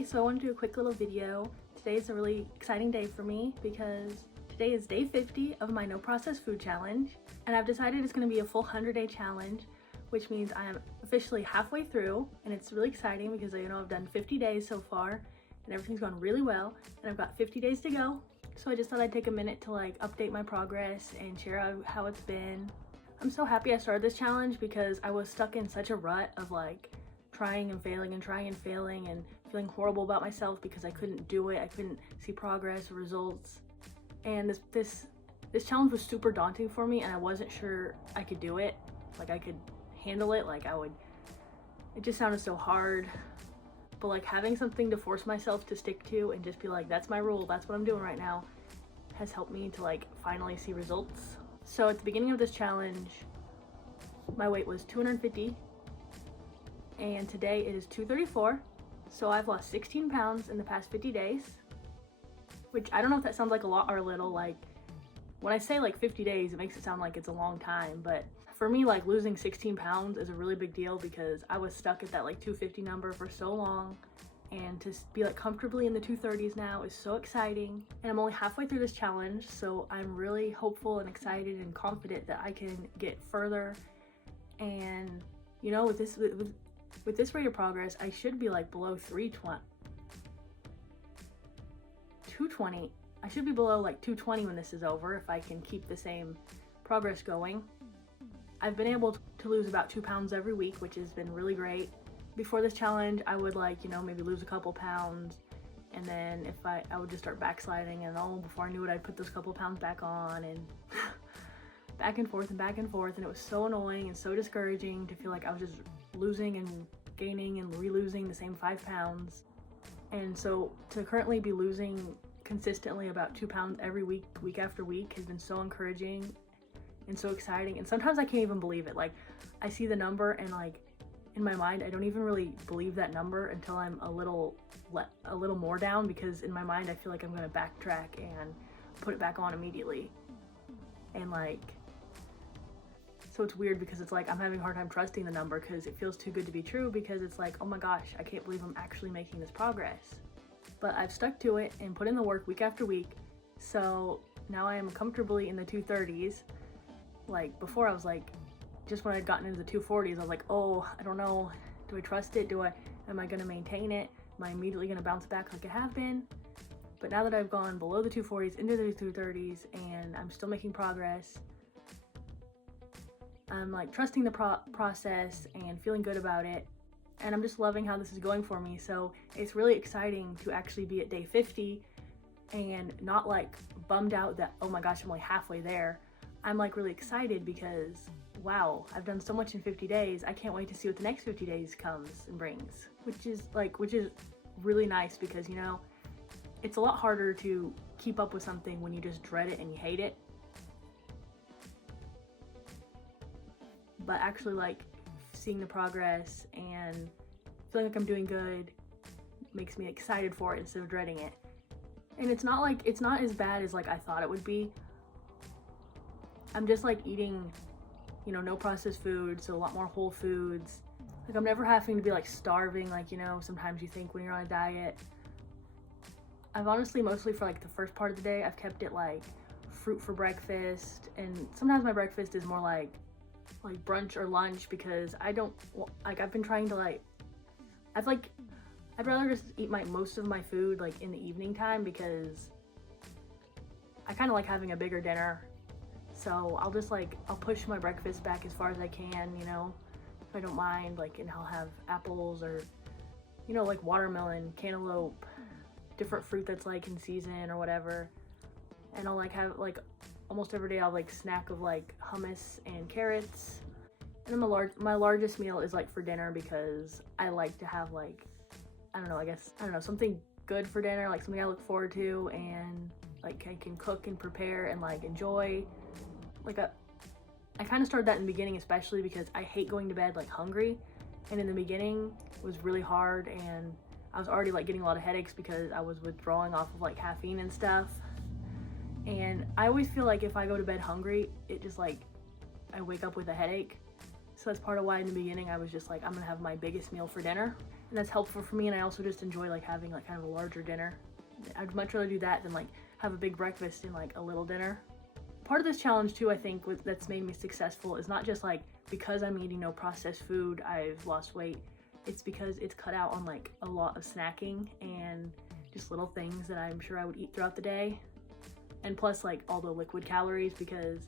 Hey, so I want to do a quick little video. Today is a really exciting day for me because today is day 50 of my no processed food challenge, and I've decided it's going to be a full 100-day challenge, which means I am officially halfway through, and it's really exciting because I've done 50 days so far and everything's gone really well, and I've got 50 days to go. So I just thought I'd take a minute to update my progress and share how it's been. I'm so happy I started this challenge because I was stuck in such a rut of trying and failing and feeling horrible about myself because I couldn't do it. I couldn't see progress or results. And this challenge was super daunting for me, and I wasn't sure I could do it. I could handle it. It just sounded so hard. But having something to force myself to stick to and just be that's my rule, that's what I'm doing right now, has helped me to finally see results. So at the beginning of this challenge, my weight was 250, and today it is 234. So I've lost 16 pounds in the past 50 days, which I don't know if that sounds like a lot or a little. When I say 50 days, it makes it sound like it's a long time, but for me, losing 16 pounds is a really big deal because I was stuck at that 250 number for so long, and to be comfortably in the 230s now is so exciting. And I'm only halfway through this challenge, so I'm really hopeful and excited and confident that I can get further. And with this rate of progress, I should be below 220. I should be below 220 when this is over if I can keep the same progress going. I've been able to lose about 2 pounds every week, which has been really great. Before this challenge, I would maybe lose a couple pounds, and then if I would just start backsliding, and before I knew it, I'd put those couple pounds back on, and back and forth, and it was so annoying and so discouraging to feel I was just losing and gaining and re-losing the same 5 pounds. And so to currently be losing consistently about 2 pounds every week, week after week, has been so encouraging and so exciting. And sometimes I can't even believe it. I see the number, and in my mind, I don't even really believe that number until I'm a little more down, because in my mind I feel I'm going to backtrack and put it back on immediately. And so it's weird because it's I'm having a hard time trusting the number because it feels too good to be true, because it's oh my gosh, I can't believe I'm actually making this progress. But I've stuck to it and put in the work week after week, so now I am comfortably in the 230s. Before I was just when I'd gotten into the 240s, I was oh, I don't know, do I trust it? Am I gonna maintain it? Am I immediately gonna bounce back like I have been? But now that I've gone below the 240s into the 230s and I'm still making progress, I'm trusting the process and feeling good about it, and I'm just loving how this is going for me. So it's really exciting to actually be at day 50 and not bummed out that, oh my gosh, I'm only halfway there. I'm really excited because wow, I've done so much in 50 days. I can't wait to see what the next 50 days comes and brings, which is really nice, because it's a lot harder to keep up with something when you just dread it and you hate it. But actually seeing the progress and feeling I'm doing good makes me excited for it instead of dreading it. And it's not as bad as I thought it would be. I'm just eating no processed food, so a lot more whole foods. I'm never having to be starving sometimes you think when you're on a diet. I've honestly, mostly for the first part of the day, I've kept it fruit for breakfast, and sometimes my breakfast is more like brunch or lunch, because I don't I've been trying to I'd rather just eat most of my food in the evening time, because I kind of like having a bigger dinner. So I'll just I'll push my breakfast back as far as I can, if I don't mind, and I'll have apples or watermelon, cantaloupe, different fruit that's in season or whatever. And I'll have almost every day I'll snack of hummus and carrots. And then my largest meal is for dinner, because I like to have I don't know, something good for dinner, something I look forward to, and I can cook and prepare and enjoy. I kind of started that in the beginning, especially because I hate going to bed hungry, and in the beginning it was really hard, and I was already getting a lot of headaches because I was withdrawing off of caffeine and stuff. And I always feel if I go to bed hungry, it just I wake up with a headache. So that's part of why in the beginning I was just like, I'm gonna have my biggest meal for dinner. And that's helpful for me, and I also just enjoy like having like kind of a larger dinner. I'd much rather do that than like have a big breakfast and like a little dinner. Part of this challenge too, I think, that's made me successful is not just like because I'm eating no processed food, I've lost weight. It's because it's cut out on like a lot of snacking and just little things that I'm sure I would eat throughout the day. And plus like all the liquid calories, because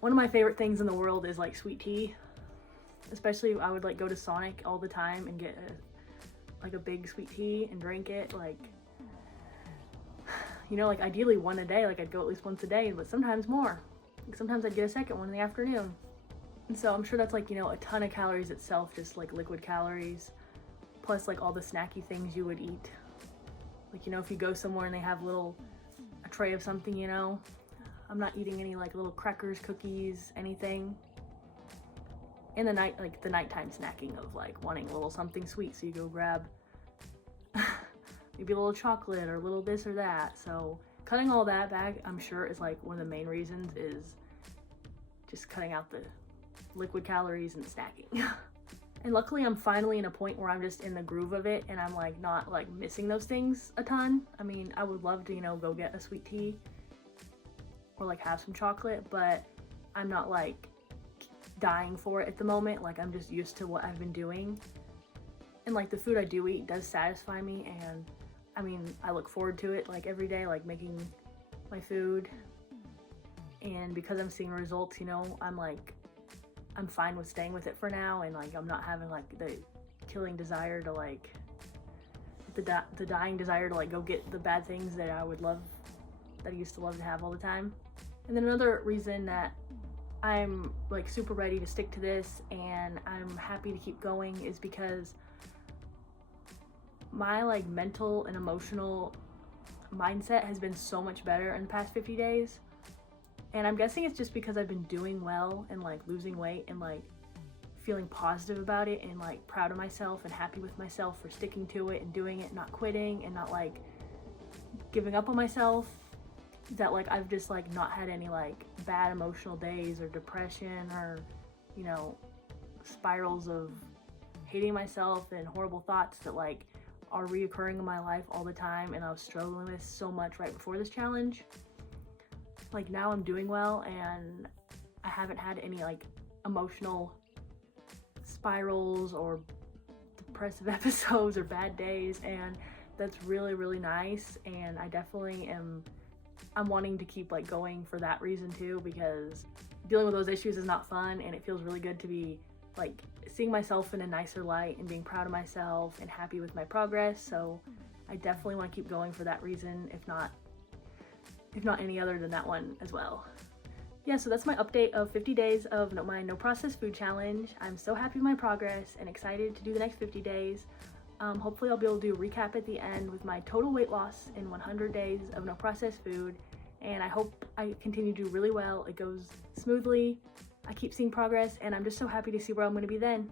one of my favorite things in the world is like sweet tea. Especially I would like go to Sonic all the time and get like a big sweet tea and drink it, like, you know, like ideally one a day. Like I'd go at least once a day, but sometimes more. Sometimes I'd get a second one in the afternoon. And so I'm sure that's like, you know, a ton of calories itself, just like liquid calories, plus like all the snacky things you would eat. Like, you know, if you go somewhere and they have a tray of something, you know, I'm not eating any like little crackers, cookies, anything. In the night, like the nighttime snacking of like wanting a little something sweet, so you go grab maybe a little chocolate or a little this or that. So cutting all that back, I'm sure, is like one of the main reasons, is just cutting out the liquid calories and snacking. And luckily I'm finally in a point where I'm just in the groove of it, and I'm like not like missing those things a ton. I mean, I would love to, you know, go get a sweet tea or like have some chocolate, but I'm not like dying for it at the moment. Like I'm just used to what I've been doing, and like the food I do eat does satisfy me, and I mean I look forward to it like every day, like making my food. And because I'm seeing results, you know, I'm fine with staying with it for now, and like I'm not having like the killing desire to like the dying desire to like go get the bad things that I used to love to have all the time. And then another reason that I'm like super ready to stick to this and I'm happy to keep going is because my like mental and emotional mindset has been so much better in the past 50 days. And I'm guessing it's just because I've been doing well and like losing weight and like feeling positive about it and like proud of myself and happy with myself for sticking to it and doing it, not quitting and not like giving up on myself, that like I've just like not had any like bad emotional days or depression or, you know, spirals of hating myself and horrible thoughts that like are reoccurring in my life all the time, and I was struggling with so much right before this challenge. Like now I'm doing well and I haven't had any like emotional spirals or depressive episodes or bad days, and that's really, really nice. And I definitely I'm wanting to keep like going for that reason too, because dealing with those issues is not fun, and it feels really good to be like seeing myself in a nicer light and being proud of myself and happy with my progress. So I definitely want to keep going for that reason, if not any other than that one as well. Yeah, so that's my update of 50 days of my no processed food challenge. I'm so happy with my progress and excited to do the next 50 days. Hopefully I'll be able to do a recap at the end with my total weight loss in 100 days of no processed food, and I hope I continue to do really well. It goes smoothly, I keep seeing progress, and I'm just so happy to see where I'm going to be then.